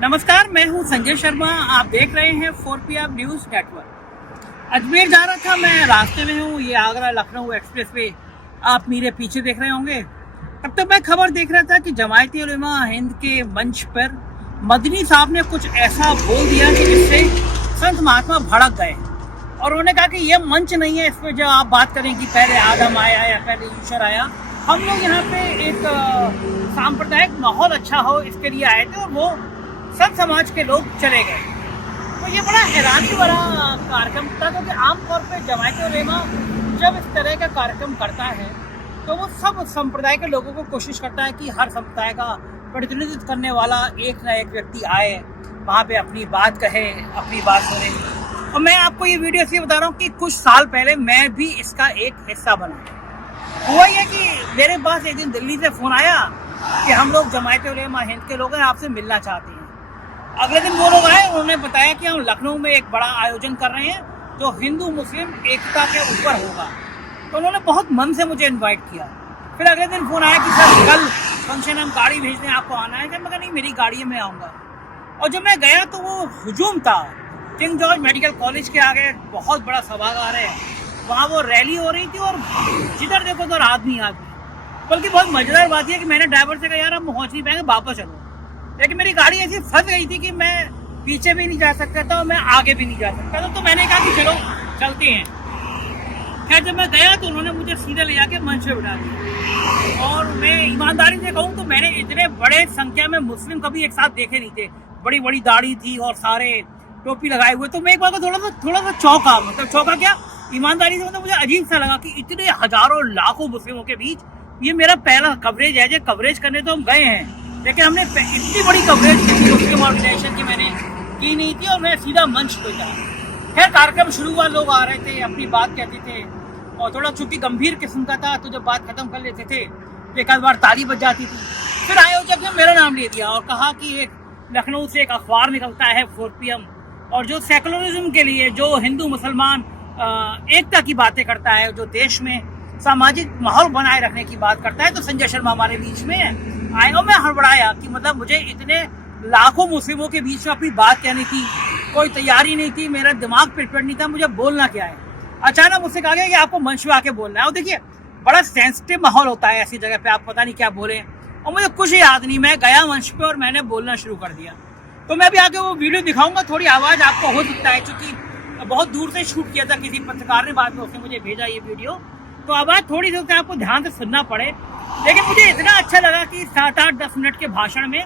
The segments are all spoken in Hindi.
नमस्कार, मैं हूं संजय शर्मा। आप देख रहे हैं 4PM न्यूज़ नेटवर्क। अजमेर जा रहा था, मैं रास्ते में हूं। ये आगरा लखनऊ एक्सप्रेस वे आप मेरे पीछे देख रहे होंगे। तब तक मैं खबर देख रहा था कि जमायती उलेमा हिंद के मंच पर मदनी साहब ने कुछ ऐसा बोल दिया कि जिससे संत महात्मा भड़क गए और उन्होंने कहा कि ये मंच नहीं है, इसमें जो आप बात करें कि पहले आदम आया या पहले ईश्वर आया। हम लोग यहाँ पे एक सांप्रदायिक माहौल अच्छा हो इसके लिए आए थे और वो संत समाज के लोग चले गए। तो ये बड़ा हैरानी वाला कार्यक्रम था, क्योंकि आमतौर पे जमायती उलेमा जब इस तरह का कार्यक्रम करता है तो वो सब संप्रदाय के लोगों को कोशिश करता है कि हर संप्रदाय का प्रतिनिधित्व करने वाला एक ना एक व्यक्ति आए, वहाँ पे अपनी बात कहे, अपनी बात सुने। और मैं आपको ये वीडियो इसलिए बता रहा हूँ कि कुछ साल पहले मैं भी इसका एक हिस्सा बना। हुआ ये कि मेरे पास एक दिन दिल्ली से फ़ोन आया कि हम लोग जमायती उलेमा हिंद के लोग हैं, आपसे मिलना चाहते हैं। अगले दिन वो लोग आए, उन्होंने बताया कि हम लखनऊ में एक बड़ा आयोजन कर रहे हैं जो हिंदू मुस्लिम एकता के ऊपर होगा। तो उन्होंने बहुत मन से मुझे इनवाइट किया। फिर अगले दिन फ़ोन आया कि सर कल फंक्शन हम गाड़ी भेजने आपको आना है। मैं कहा नहीं, मेरी गाड़ी में आऊँगा। और जब मैं गया तो वो हुजूम था किंग जॉर्ज मेडिकल कॉलेज के आगे, बहुत बड़ा सभागार है, वहाँ वो रैली हो रही थी और जिधर देखो तो आदमी। बल्कि बहुत मजेदार बात यह है कि मैंने ड्राइवर से कहा यार हम पहुँच नहीं पाएंगे, वापस चलो। लेकिन मेरी गाड़ी ऐसी फंस गई थी कि मैं पीछे भी नहीं जा सकता था और मैं आगे भी नहीं जा सकता था। तो मैंने कहा कि चलो चलते हैं। खैर जब मैं गया तो उन्होंने मुझे सीधे ले जाके मंच पे बिठा दिया। और मैं ईमानदारी से कहूँ तो मैंने इतने बड़े संख्या में मुस्लिम कभी एक साथ देखे नहीं थे। बड़ी बड़ी दाढ़ी थी और सारे टोपी लगाए हुए। तो मैं एक बार को थोड़ा सा चौंका। मतलब चौंका क्या, ईमानदारी से मतलब मुझे अजीब सा लगा कि इतने हजारों लाखों मुस्लिमों के बीच ये मेरा पहला कवरेज है। जो कवरेज करने तो हम गए हैं, लेकिन हमने इतनी बड़ी कवरेज किसी मुस्लिम ऑर्गेनाइजेशन की मैंने की नहीं थी और मैं सीधा मंच पे गया। खैर कार्यक्रम शुरू हुआ, लोग आ रहे थे, अपनी बात कहते थे और थोड़ा चूंकि गंभीर किस्म का था तो जब बात खत्म कर लेते थे तो एक आध बार ताली बज जाती थी। फिर आयोजक ने मेरा नाम ले दिया और कहा कि एक लखनऊ से एक अखबार निकलता है 4PM, और जो सेकुलरिज्म के लिए, जो हिंदू मुसलमान एकता की बातें करता है, जो देश में सामाजिक माहौल बनाए रखने की बात करता है, तो संजय शर्मा हमारे बीच में आए। और मैं हड़बड़ाया कि मतलब मुझे इतने लाखों मुस्लिमों के बीच में अपनी बात कहनी थी, कोई तैयारी नहीं थी, मेरा दिमाग प्रिपेयर नहीं था, मुझे बोलना क्या है। अचानक मुझसे कहा गया कि आपको मंच पे आके बोलना है। और देखिए बड़ा सेंसिटिव माहौल होता है ऐसी जगह पे, आप पता नहीं क्या बोले। और मुझे कुछ याद नहीं, मैं गया मंच पे और मैंने बोलना शुरू कर दिया। तो मैं भी आगे वो वीडियो दिखाऊंगा, थोड़ी आवाज़ आपको हो सकता है, क्योंकि बहुत दूर से शूट किया था किसी पत्रकार ने, बाद में उसने मुझे भेजा ये वीडियो, तो आवाज़ थोड़ी सी आपको ध्यान से सुनना पड़े। लेकिन मुझे इतना अच्छा लगा कि 7-8-10 मिनट के भाषण में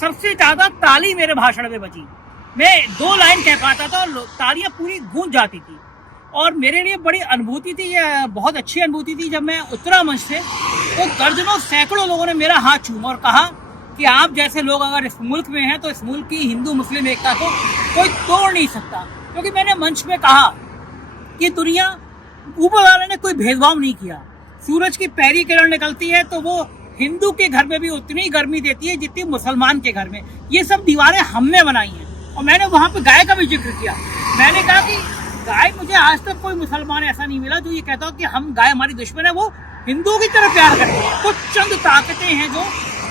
सबसे ज़्यादा ताली मेरे भाषण में बजी। मैं 2 लाइन कह पाता था और तालियां पूरी गूंज जाती थी। और मेरे लिए बड़ी अनुभूति थी, ये बहुत अच्छी अनुभूति थी। जब मैं उतरा मंच से तो दर्जनों सैकड़ों लोगों ने मेरा हाथ चूमा और कहा कि आप जैसे लोग अगर इस मुल्क में हैं तो इस मुल्क की हिंदू मुस्लिम एकता को कोई तोड़ नहीं सकता। क्योंकि मैंने मंच में कहा कि दुनिया, ऊपर वाले ने कोई भेदभाव नहीं किया। सूरज की पहली किरण निकलती है तो वो हिंदू के घर में भी उतनी गर्मी देती है जितनी मुसलमान के घर में। ये सब दीवारें हमने बनाई हैं। और मैंने वहाँ पे गाय का भी जिक्र किया। मैंने कहा कि गाय, मुझे आज तक कोई मुसलमान ऐसा नहीं मिला जो ये कहता हो कि हम गाय हमारी दुश्मन है। वो हिंदुओं की तरह प्यार करते हैं। कुछ चंद ताकतें हैं जो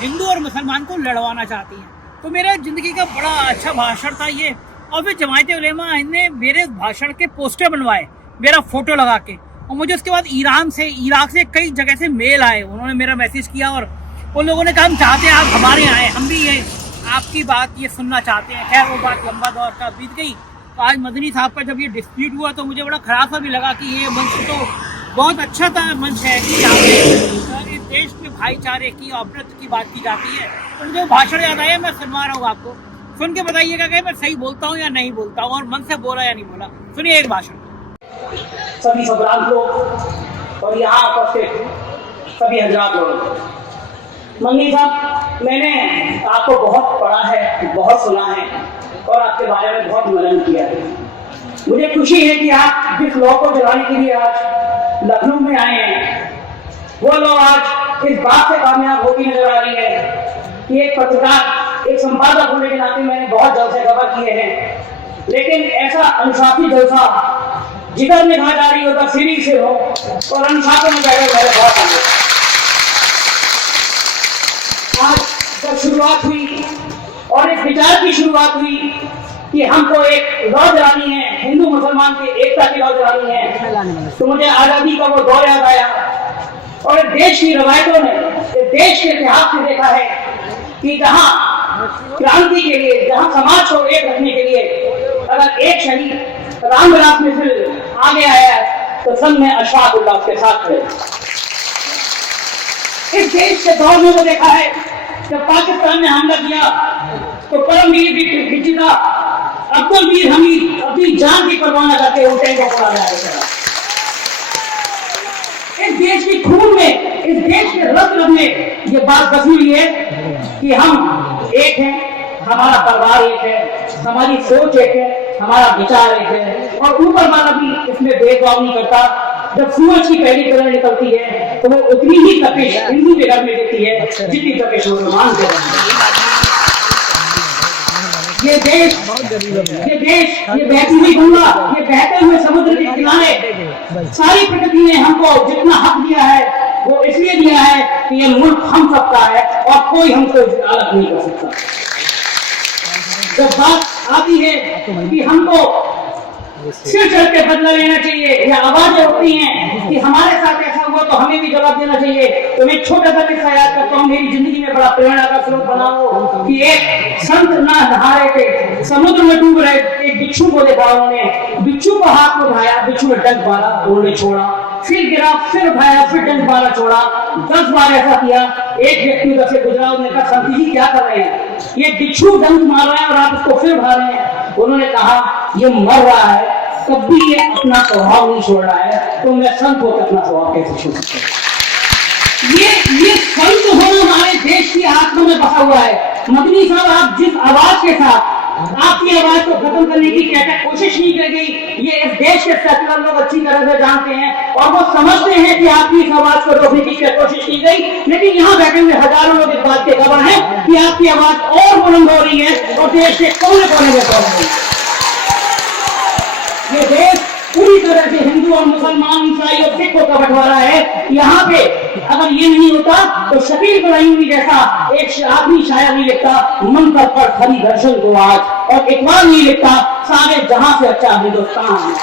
हिंदू और मुसलमान को लड़वाना चाहती हैं। तो मेरे जिंदगी का बड़ा अच्छा भाषण था ये। और फिर जमायती उलेमा ने मेरे भाषण के पोस्टर बनवाए मेरा फोटो लगा के। और मुझे उसके बाद ईरान से, इराक से, कई जगह से मेल आए। उन्होंने मेरा मैसेज किया और उन लोगों ने कहा हम चाहते हैं आप हमारे आए, हम भी ये आपकी बात ये सुनना चाहते हैं। खैर वो बात लंबा दौर का बीत गई। तो आज मदनी साहब का जब ये डिस्प्यूट हुआ तो मुझे बड़ा खराब सा भी लगा कि ये मंच तो बहुत अच्छा था, मंच है कि यहाँ पे इस देश में भाईचारे की और अमृत की बात की जाती है। तो मुझे भाषण याद आया, मैं सुनवा रहा हूँ आपको, सुन के बताइएगा कि मैं सही बोलता हूँ या नहीं बोलता हूँ और मन से बोला या नहीं बोला। सुनिए एक भाषण। सभी सम्राट लोग और यहाँ उपस्थित सभी हजरात लोग, मदनी साहब, मैंने आपको बहुत पढ़ा है, बहुत सुना है और आपके बारे में बहुत मनन किया है। मुझे खुशी है कि आप जिस लॉ को जलाने के लिए आज लखनऊ में आए हैं, वो लॉ आज इस बात से कामयाब होती नजर आ रही है कि एक पत्रकार, एक संपादक होने के नाते मैंने बहुत जलसे कवर किए हैं, लेकिन ऐसा अनुशासित जलसा जिधर निभा जा रही होगा सीढ़ी से हो और अनुशासन में बैठे मेरे बहुत आज जब शुरुआत हुई और इस विचार की शुरुआत हुई कि हमको एक लौ जलानी है, हिंदू मुसलमान की एकता की लौ जलानी है, तो मुझे आजादी का वो दौर याद आया। और देश की रवायतों ने, देश के इतिहास से देखा है कि जहां क्रांति के लिए, जहां समाज को एक रखने के लिए अगर एक शहीद राम विलास मिश्र आगे आया तो सब में अशफाक उल्लाह के साथ खड़े। इस देश के दौर में वो देखा है जब पाकिस्तान ने हमला किया तो परमवीर विजेता अब्दुल वीर हमीद अपनी जान की परवाह न करके वो टैंक को उड़ा दिया। इस देश की खून में, इस देश के रक्त में ये बात बसी हुई है कि हम एक हैं, हमारा परिवार एक है, हमारी सोच एक है, हमारा विचार एक है, और ऊपर वाला भी इसमें भेदभाव नहीं करता। जब सूरज की पहली किरण निकलती है तो वो उतनी ही तपिश हिंदू के घर में देती है जितनी तपिश मुसलमान के घर में। ये देश, ये बहती हुई गंगा, ये बहते हुए समुद्र के किनारे, सारी प्रकृति ने हमको जितना हक दिया है वो इसलिए दिया है कि ये मुल्क हम सबका है और कोई हमको अलग नहीं कर सकता। जब बात आती है कि हमको सिर चढ़ के बदला लेना चाहिए या आवाजें होती हैं कि हमारे साथ ऐसा हुआ तो हमें भी जवाब देना चाहिए, तो मैं छोटा सा किस्सा याद करता हूँ, मेरी जिंदगी में बड़ा प्रेरणा का स्रोत बना हो कि एक संत नहा रहे थे, समुद्र में डूब रहे, एक बिच्छू को देखा उन्होंने, बिच्छू को हाथ में उठाया, बिच्छू ने डंक मारा, उन्होंने छोड़ा, फिर गिरा, फिर उठाया, फिर डंक मारा, छोड़ा, 10 बार ऐसा किया। एक व्यक्ति उधर से गुजरा, उन्होंने कहा संत जी क्या कर रहे हैं, ये बिच्छू डंक मार रहा है और आप इसको फिर उठा रहे हैं। उन्होंने कहा ये मर रहा है तब भी ये अपना स्वभाव नहीं छोड़ रहा है, तो मैं संत होकर अपना स्वभाव कैसे छोड़ सकता हूं। ये संत होना हमारे देश की आत्मा में बसा हुआ है। मदनी साहब, आप जिस आवाज के साथ आपकी आवाज को खत्म करने की कोशिश नहीं कर गई, ये इस देश के सेकुलर लोग अच्छी तरह से जानते हैं और वो समझते हैं कि आपकी इस आवाज को रोकने की कोशिश की गई, लेकिन यहाँ बैठे हुए हजारों लोग इस बात के खबर है कि आपकी आवाज और बुलंद हो रही है और देश के कोने कोने में पहुंच रही है। ये देश पूरी तरह से हिंदू और मुसलमान, ईसाई और सिखों का बंटवारा है। यहाँ पे अगर ये नहीं होता तो शकील इब्राहिमी जैसा एक आदमी शायर नहीं लिखता मंतर पर खरी दर्शन को आज, और इकबाल नहीं लिखता सारे जहां से अच्छा हिंदुस्तान।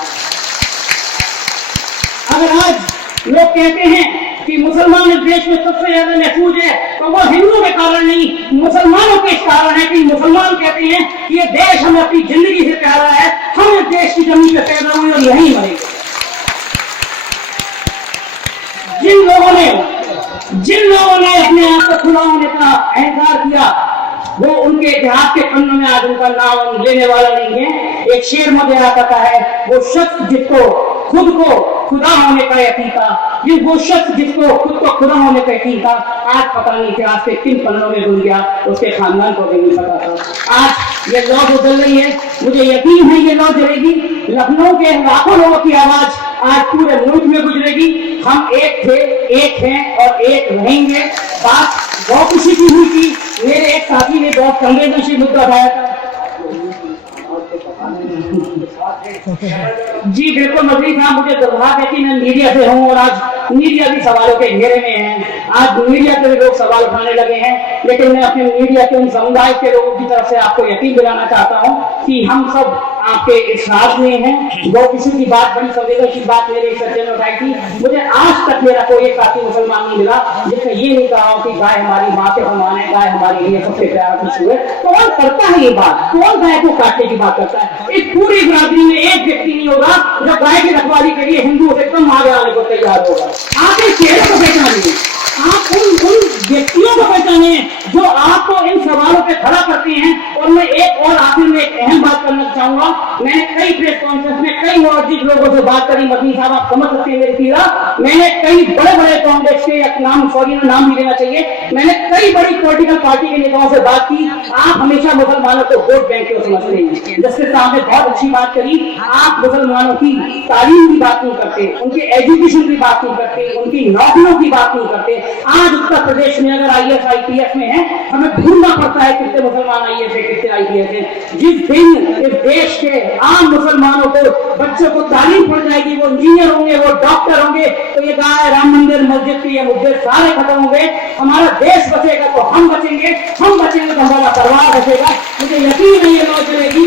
अगर आज लोग कहते हैं कि मुसलमान इस देश में सबसे ज्यादा महफूज है तो वो हिंदू के कारण नहीं, मुसलमानों के इस कारण है कि मुसलमान कहते हैं कि ये देश हमें अपनी जिंदगी से प्यारा है, हम इस देश की जमीन पे पैदा हुए और यहीं मरेंगे। जिन लोगों ने अपने आप को खुदा होने का अहंकार किया वो उनके इतिहास के पन्नों में आज उनका नाम लेने वाला नहीं है। एक शेर मुझे याद आता है, वो शख्स जिसको खुद को खुदा होने का यकीन था, वो शख्स जिसको खुद को खुदा होने का यकीन था, आज पता नहीं इतिहास के किन पन्नों में घुल गया, उसके खानदान को भी नहीं पता था। आज ये लौ बदल रही है, मुझे यकीन है ये लौ जलेगी। लखनऊ के लाखों लोगों की आवाज आज पूरे मुल्क में गुजरेगी। हम एक थे, एक हैं और एक रहेंगे। बात बहुत खुशी की हुई थी, मेरे एक साथी ने बहुत संवेदनशील मुद्दा उठाया था। जी बिल्कुल मदनी साहब, मुझे दुर्भाग्य है कि मैं मीडिया से हूँ और आज मीडिया भी सवालों के घेरे में है। आज मीडिया के भी लोग सवाल उठाने लगे हैं, लेकिन मैं अपने मीडिया के उन समुदाय के लोगों की तरफ से आपको यकीन दिलाना चाहता हूँ कि हम सब आपके इस राज में हैं। गौ किसी की बात, बड़ी संवेदनशील बात मेरे सज्जन ने उठाई थी। मुझे आज तक मेरा कोई एक साथी मुसलमान नहीं मिला जिसने ये नहीं कहा कि गाय हमारी माँ के समान है, गाय हमारे लिए सबसे प्यारा पशु है। कौन करता है ये बात? कौन गाय को काटने की बात करता है? इस पूरी बिरादरी में एक व्यक्ति नहीं होगा जो गाय की रखवाली के लिए हिंदू से कम आगे आने को तैयार होगा। आप इस चेहरे को पहचानिए, आप उन व्यक्तियों को पहचाने जो आपको इन सवालों पे खड़ा करते हैं। और मैं एक और आखिर में एक अहम बात करना चाहूंगा। मैंने कई प्रेस कॉन्फ्रेंस में कई मौजूद लोगों से बात करी, मदनी साहब आप समझ सकते हैं मेरी पीड़ा। मैंने कई बड़े बड़े कांग्रेस के नाम भी लेना चाहिए, मैंने कई बड़ी पॉलिटिकल पार्टी के नेताओं से बात की। आप हमेशा मुसलमानों को वोट बैंक को समझते हैं। जस्टिस साहब ने बहुत अच्छी बात करी, आप मुसलमानों की तालीम की बात नहीं करते, उनके एजुकेशन की बात नहीं करते, उनकी नौकरियों की बात नहीं करते। आज उत्तर प्रदेश में अगर IAS IPS में है, हमें ढूंढना पड़ता है कितने मुसलमान मुसलमान IAS है, कितने IPS हैं। जिस दिन इस देश के आम मुसलमानों को, बच्चों को तालीम पड़ जाएगी, वो इंजीनियर होंगे, वो डॉक्टर होंगे, तो ये कहा है राम मंदिर, मस्जिद के ये मुद्दे सारे खत्म होंगे। हमारा देश बचेगा तो हम बचेंगे, हम बचेंगे तो हमारा परिवार बचेगा। मुझे यकीन है ये लॉ चलेगी।